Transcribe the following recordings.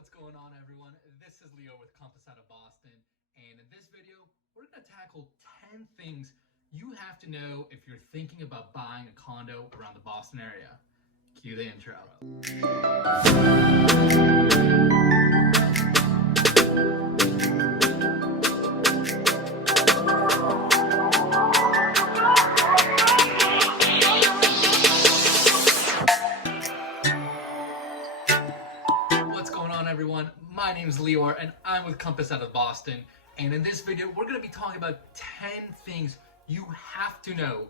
What's going on, everyone? This is Leo with Compass out of Boston, and in this video, we're going to tackle 10 things you have to know if you're thinking about buying a condo around the Boston area. Cue the intro. Everyone, my name is Lior and I'm with Compass out of Boston, and in this video we're going to be talking about 10 things you have to know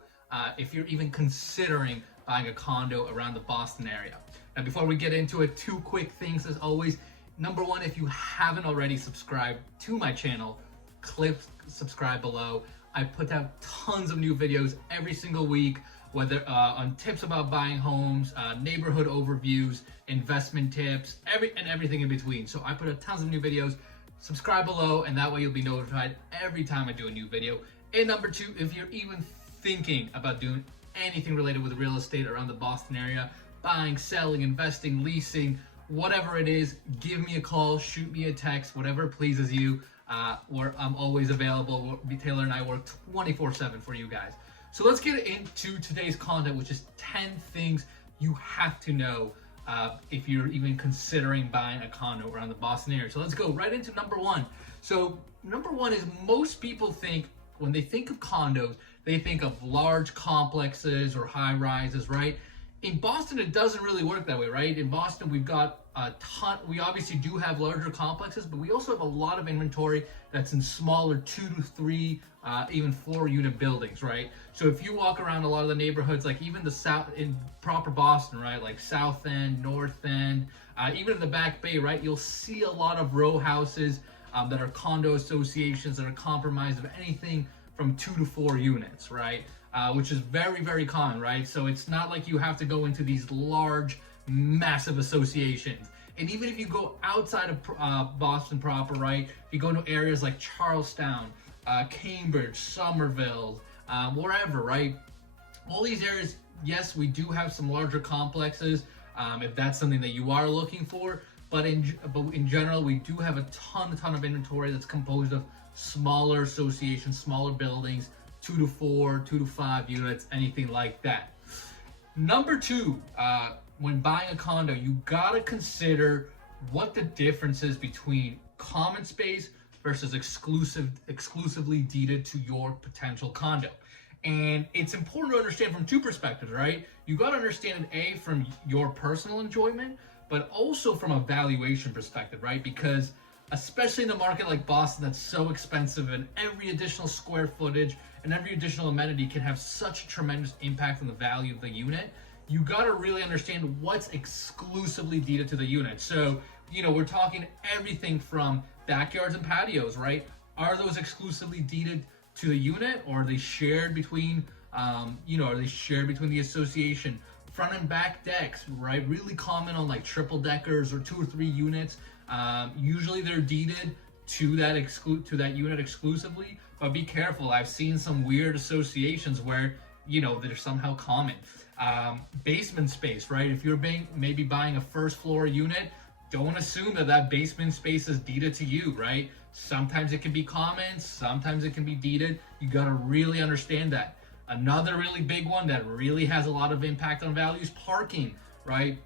if you're even considering buying a condo around the Boston area. Now before we get into it, two quick things as always. Number one, if you haven't already subscribed to my channel, click subscribe below. I put out tons of new videos every single week, whether on tips about buying homes, neighborhood overviews, investment tips, everything in between. So I put out tons of new videos. Subscribe below, and that way you'll be notified every time I do a new video. And number two, if you're even thinking about doing anything related with real estate around the Boston area, buying, selling, investing, leasing, whatever it is, give me a call, shoot me a text, whatever pleases you. I'm always available. Taylor and I work 24/7 for you guys. So let's get into today's content, which is 10 things you have to know if you're even considering buying a condo around the Boston area. So let's go right into number one. So number one is, most people think, when they think of condos, they think of large complexes or high rises, right? In Boston, it doesn't really work that way, right? In Boston, we've got a ton. We obviously do have larger complexes, but we also have a lot of inventory that's in smaller 2 to 3, even 4 unit buildings, right? So if you walk around a lot of the neighborhoods, like even the south in proper Boston, right? Like South End, North End, even in the Back Bay, right? You'll see a lot of row houses that are condo associations that are comprised of anything from 2 to 4 units, right? Which is very, very common, right? So it's not like you have to go into these large, massive associations. And even if you go outside of Boston proper, right? If you go to areas like Charlestown, Cambridge, Somerville, wherever, right? All these areas, yes, we do have some larger complexes, if that's something that you are looking for. But in general, we do have a ton of inventory that's composed of smaller associations, smaller buildings, 2 to 4, 2 to 5 units, anything like that. Number two, when buying a condo, you gotta consider what the difference is between common space versus exclusively deeded to your potential condo. And it's important to understand from two perspectives, right? You gotta understand it, from your personal enjoyment, but also from a valuation perspective, right? Because especially in a market like Boston that's so expensive, and every additional square footage and every additional amenity can have such a tremendous impact on the value of the unit, you got to really understand what's exclusively deeded to the unit. So, we're talking everything from backyards and patios, right? Are those exclusively deeded to the unit, or are they shared between, are they shared between the association? Front and back decks, right? Really common on like triple deckers or 2 or 3 units. Usually they're deeded to that unit exclusively, but be careful. I've seen some weird associations where they're somehow common. Basement space, right? If you're maybe buying a first floor unit, don't assume that basement space is deeded to you, right? Sometimes it can be common, sometimes it can be deeded. You got to really understand that. Another really big one that really has a lot of impact on values: parking, right?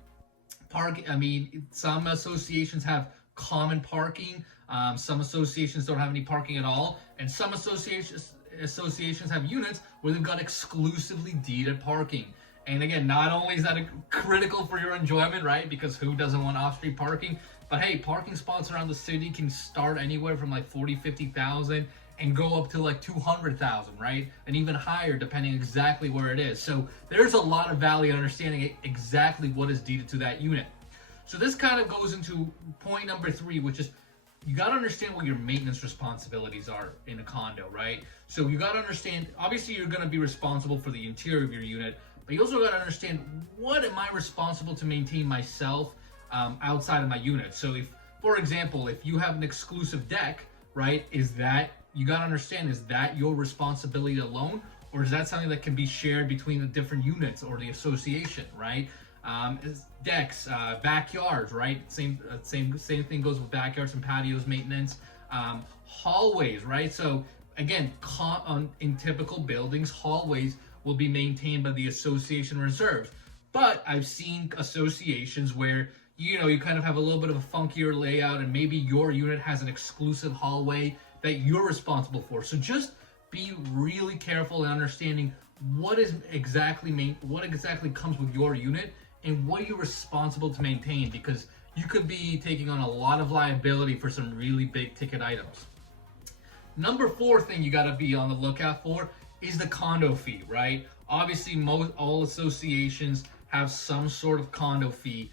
Some associations have common parking. Some associations don't have any parking at all. And some associations have units where they've got exclusively deeded parking. And again, not only is that critical for your enjoyment, right? Because who doesn't want off-street parking? But hey, parking spots around the city can start anywhere from like 40, 50,000 and go up to like 200,000, right? And even higher depending exactly where it is. So there's a lot of value in understanding exactly what is deeded to that unit. So this kind of goes into point number 3, which is you got to understand what your maintenance responsibilities are in a condo, right? So you got to understand, obviously you're going to be responsible for the interior of your unit, but you also got to understand, what am I responsible to maintain myself outside of my unit? So if, for example, if you have an exclusive deck, right, you got to understand, is that your responsibility alone, or is that something that can be shared between the different units or the association, right? Decks, backyards, right? Same thing goes with backyards and patios maintenance. Hallways, right? So again, in typical buildings, hallways will be maintained by the association reserves. But I've seen associations where you kind of have a little bit of a funkier layout, and maybe your unit has an exclusive hallway that you're responsible for. So just be really careful in understanding what exactly comes with your unit and what you're responsible to maintain, because you could be taking on a lot of liability for some really big ticket items. Number 4 thing you got to be on the lookout for is the condo fee, right? Obviously, all associations have some sort of condo fee,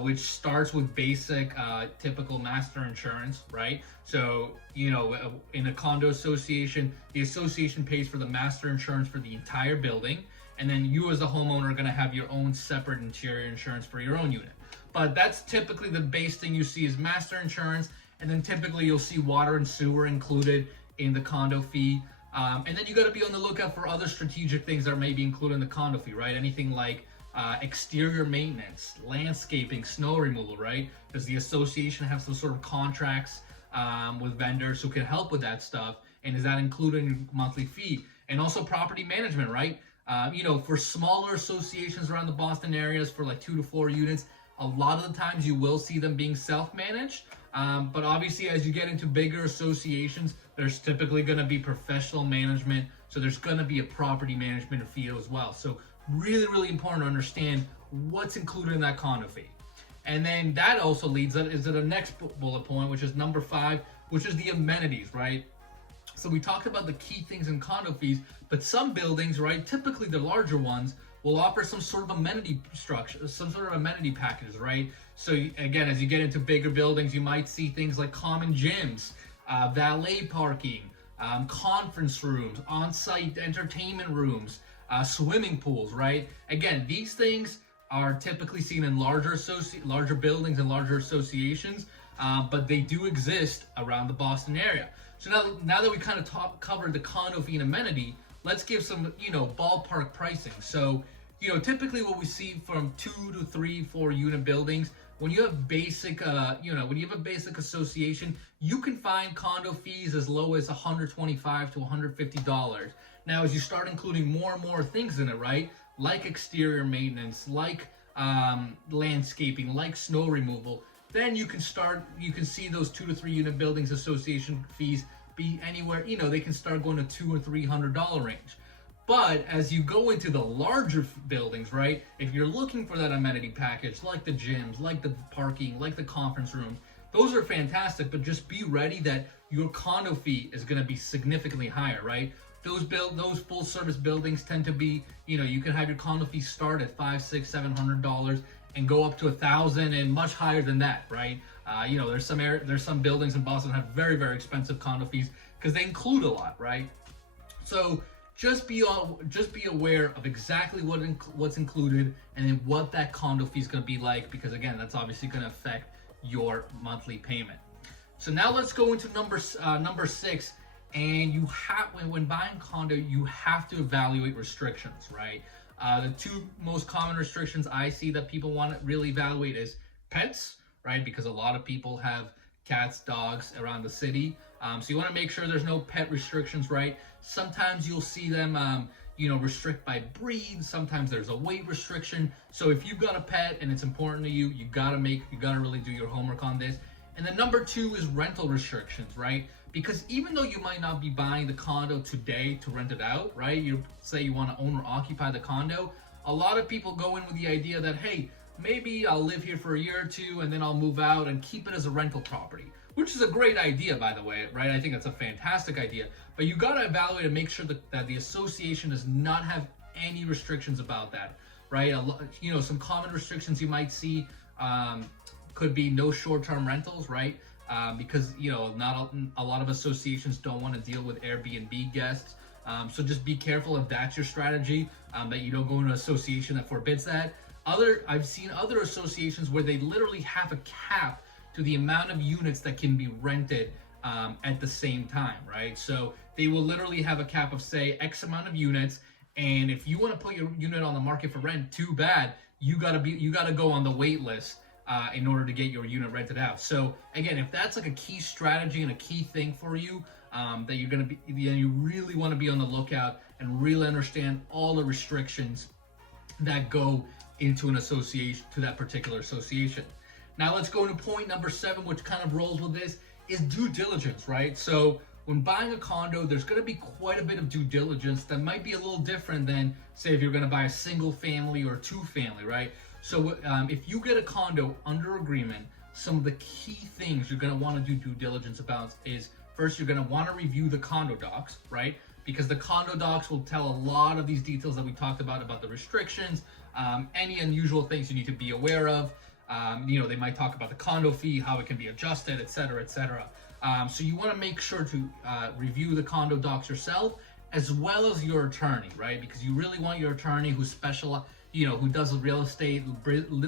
which starts with basic, typical master insurance, right? So, in a condo association, the association pays for the master insurance for the entire building, and then you as a homeowner are going to have your own separate interior insurance for your own unit. But that's typically the base thing you see is master insurance, and then typically you'll see water and sewer included in the condo fee. And then you got to be on the lookout for other strategic things that may be included in the condo fee, right? Anything like exterior maintenance, landscaping, snow removal, right? Does the association have some sort of contracts with vendors who can help with that stuff? And is that included in your monthly fee? And also property management, right? For smaller associations around the Boston areas, for like 2 to 4 units, a lot of the times you will see them being self-managed. But obviously, as you get into bigger associations, there's typically going to be professional management. So there's going to be a property management fee as well. So really, really important to understand what's included in that condo fee. And then that also leads us to the next bullet point, which is number 5, which is the amenities, right? So we talked about the key things in condo fees, but some buildings, right, typically the larger ones, will offer some sort of amenity structure, some sort of amenity packages, right? So again, as you get into bigger buildings, you might see things like common gyms, valet parking, conference rooms, on-site entertainment rooms, swimming pools, right? Again, these things are typically seen in larger buildings and larger associations, but they do exist around the Boston area. So now that we kind of covered the condo fee and amenity, let's give some, ballpark pricing. So, typically what we see from 2 to 3, 4 unit buildings, when you have basic, when you have a basic association, you can find condo fees as low as $125 to $150. Now, as you start including more and more things in it, right, like exterior maintenance, like landscaping, like snow removal, then you can see those 2 to 3 unit buildings association fees be anywhere, they can start going to $200 or $300 range. But as you go into the larger buildings, right, if you're looking for that amenity package, like the gyms, like the parking, like the conference rooms, those are fantastic, but just be ready that your condo fee is going to be significantly higher, right? Those full service buildings tend to be, you can have your condo fee start at $500, $600, $700 and go up to $1,000 and much higher than that, right? There's some buildings in Boston that have very, very expensive condo fees because they include a lot, right? So just be aware of exactly what's included and then what that condo fee is going to be like, because again, that's obviously going to affect your monthly payment. So now let's go into number 6. And you have, when buying condo, you have to evaluate restrictions, right? The 2 most common restrictions I see that people want to really evaluate is pets, right? Because a lot of people have cats, dogs around the city. So you want to make sure there's no pet restrictions, right? Sometimes you'll see them, restrict by breed. Sometimes there's a weight restriction. So if you've got a pet and it's important to you, you gotta really do your homework on this. And then number 2 is rental restrictions, right? Because even though you might not be buying the condo today to rent it out, right? You say you want to own or occupy the condo. A lot of people go in with the idea that, hey, maybe I'll live here for a year or 2 and then I'll move out and keep it as a rental property, which is a great idea, by the way, right? I think that's a fantastic idea. But you got to evaluate and make sure that the association does not have any restrictions about that, right? Some common restrictions you might see could be no short-term rentals, right? Because not a lot of associations don't want to deal with Airbnb guests. So just be careful if that's your strategy, that you don't go into an association that forbids that. I've seen other associations where they literally have a cap to the amount of units that can be rented at the same time, right? So they will literally have a cap of, say, X amount of units, and if you want to put your unit on the market for rent, too bad. you gotta go on the wait list in order to get your unit rented out. So again, if that's like a key strategy and a key thing for you, that you really want to be on the lookout and really understand all the restrictions that go into an association, to that particular association. Now let's go into point number 7, which kind of rolls with this, is due diligence, right? So when buying a condo, there's going to be quite a bit of due diligence that might be a little different than, say, if you're going to buy a single family or 2-family, right? So if you get a condo under agreement, some of the key things you're going to want to do due diligence about is, first, you're going to want to review the condo docs, right? Because the condo docs will tell a lot of these details that we talked about the restrictions, any unusual things you need to be aware of. They might talk about the condo fee, how it can be adjusted, etc., etc. So you want to make sure to review the condo docs yourself, as well as your attorney, right? Because you really want your attorney who's who does real estate, who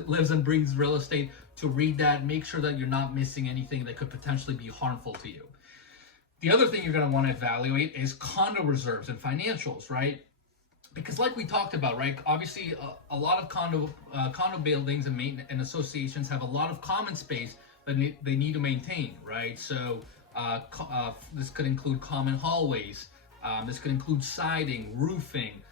lives and breathes real estate, to read that, make sure that you're not missing anything that could potentially be harmful to you. The other thing you're going to want to evaluate is condo reserves and financials, right? Because like we talked about, right, obviously a lot of condo buildings and associations have a lot of common space that they need to maintain, right? So this could include common hallways, this could include siding, roofing,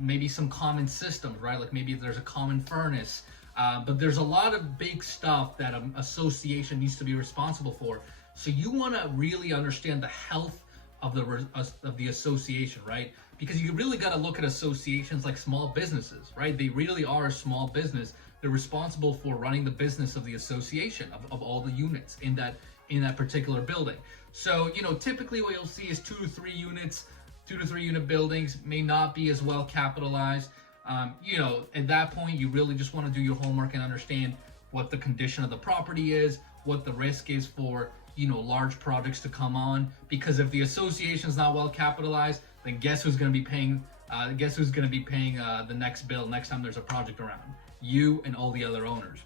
maybe some common systems, right? Like maybe there's a common furnace, but there's a lot of big stuff that an association needs to be responsible for. So you want to really understand the health of the association, right? Because you really got to look at associations like small businesses, right? They really are a small business. They're responsible for running the business of the association, of all the units in that particular building. So, typically what you'll see is 2 to 3 units, 2 to 3 unit buildings may not be as well capitalized. At that point, you really just want to do your homework and understand what the condition of the property is, what the risk is for large projects to come on. Because if the association is not well capitalized, then guess who's going to be paying the next bill next time there's a project around? You and all the other owners.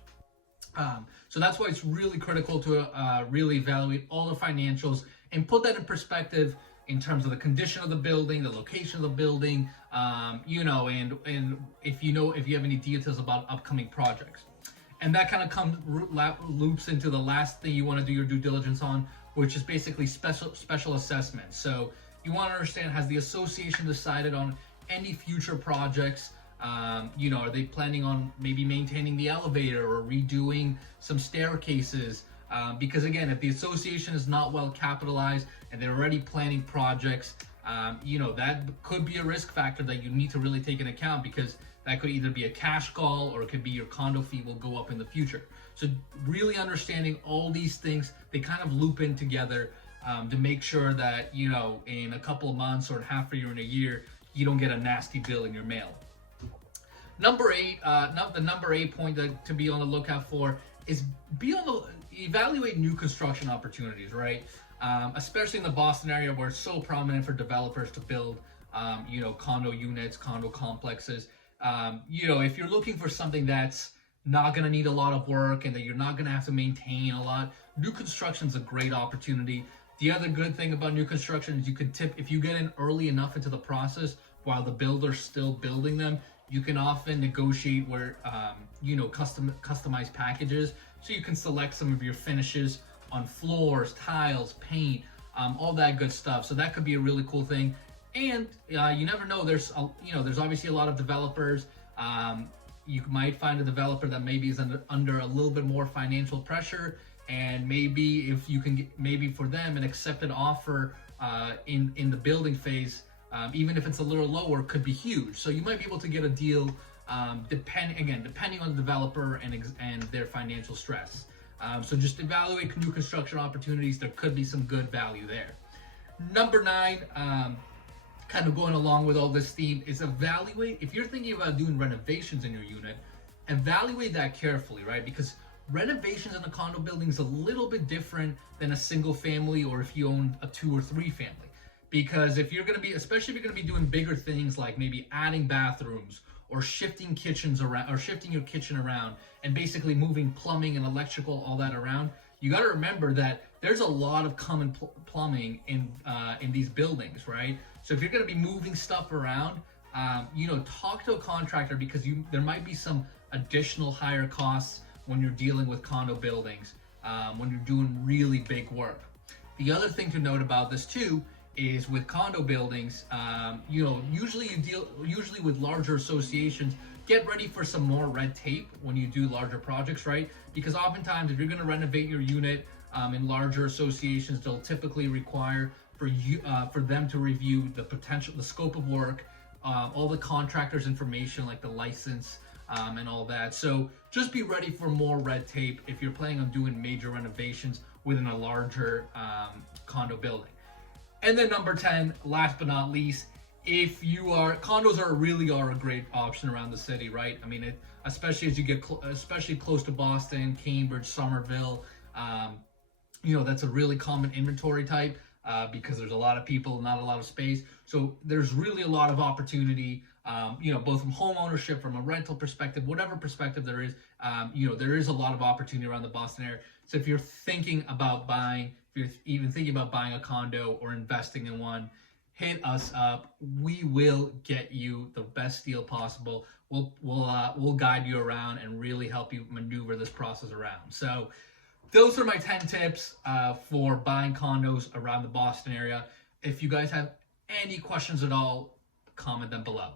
So that's why it's really critical to really evaluate all the financials and put that in perspective in terms of the condition of the building, the location of the building, and if you have any details about upcoming projects. And that kind of loops into the last thing you want to do your due diligence on, which is basically special assessments. So you want to understand, has the association decided on any future projects? Are they planning on maybe maintaining the elevator or redoing some staircases? Because again, if the association is not well capitalized and they're already planning projects, that could be a risk factor that you need to really take into account, because that could either be a cash call or it could be your condo fee will go up in the future. So really understanding all these things, they kind of loop in together to make sure that, in a couple of months or half a year, in a year, you don't get a nasty bill in your mail. Number 8, the number 8 point to be on the lookout for is evaluate new construction opportunities, right? Especially in the Boston area, where it's so prominent for developers to build, condo units, condo complexes. If you're looking for something that's not going to need a lot of work and that you're not going to have to maintain a lot, new construction is a great opportunity. The other good thing about new construction is if you get in early enough into the process while the builder's still building them, you can often negotiate customized packages, so you can select some of your finishes on floors, tiles, paint, all that good stuff. So that could be a really cool thing. And you never know. There's obviously a lot of developers. You might find a developer that maybe is under a little bit more financial pressure, and maybe if you can get, for them, an accepted offer in the building phase, even if it's a little lower, could be huge. So you might be able to get a deal depending on the developer and their financial stress. So just evaluate new construction opportunities. There could be some good value there. Number 9. Kind of going along with all this theme, is evaluate, if you're thinking about doing renovations in your unit, evaluate that carefully, right? Because renovations in a condo building is a little bit different than a single family, or if you own a 2 or 3 family. Because if you're going to be, especially if you're going to be doing bigger things like maybe adding bathrooms or shifting kitchens around, or shifting your kitchen around and basically moving plumbing and electrical, all that around, you got to remember that there's a lot of common plumbing in these buildings, right? So if you're going to be moving stuff around, talk to a contractor, because there might be some additional higher costs when you're dealing with condo buildings, when you're doing really big work. The other thing to note about this too is with condo buildings, usually with larger associations, get ready for some more red tape when you do larger projects, right? Because oftentimes if you're going to renovate your unit in larger associations, they'll typically require for them to review the scope of work, all the contractor's information like the license and all that. So just be ready for more red tape if you're planning on doing major renovations within a larger condo building. And then number 10, last but not least, condos really are a great option around the city, right? I mean, especially as you get especially close to Boston, Cambridge, Somerville, that's a really common inventory type because there's a lot of people, not a lot of space. So there's really a lot of opportunity, both from home ownership, from a rental perspective, whatever perspective there is, there is a lot of opportunity around the Boston area. So if you're thinking about buying, if you're even thinking about buying a condo or investing in one, hit us up. We will get you the best deal possible. We'll guide you around and really help you maneuver this process around. So those are my 10 tips for buying condos around the Boston area. If you guys have any questions at all, comment them below.